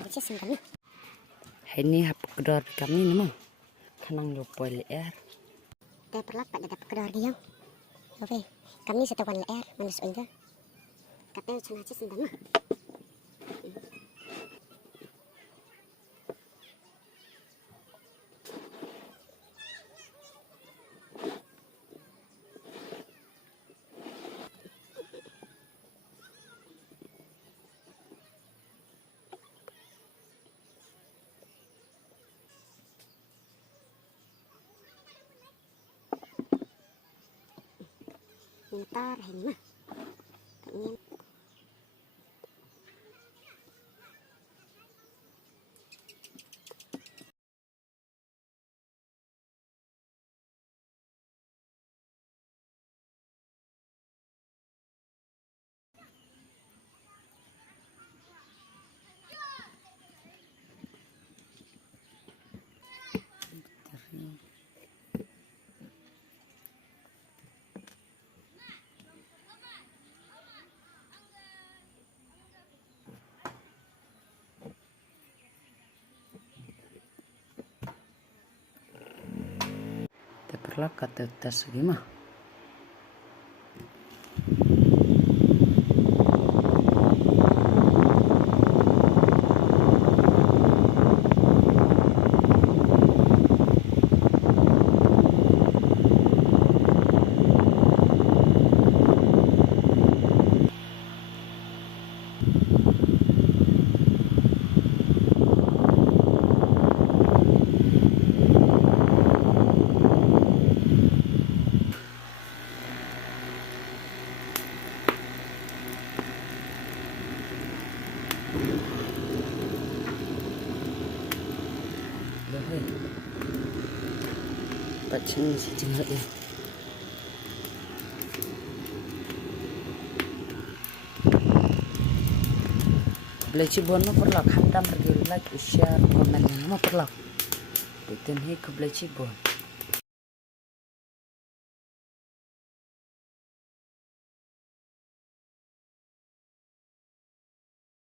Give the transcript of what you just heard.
kedor sih kami. Ini hap kedor kami nih mah. Kanang lupa leer. Teh perlat pada dapat kedor dia. Oke, kami setuan leer manis oinga. Katanya cuma sih sendiri. Ntar ini mah. Kami Perlah kata tas gimana? Bacaan si tinggal ya. Beli cibon no perlu hantam pergi like share komen no perlu. Bukan hi ke beli cibon.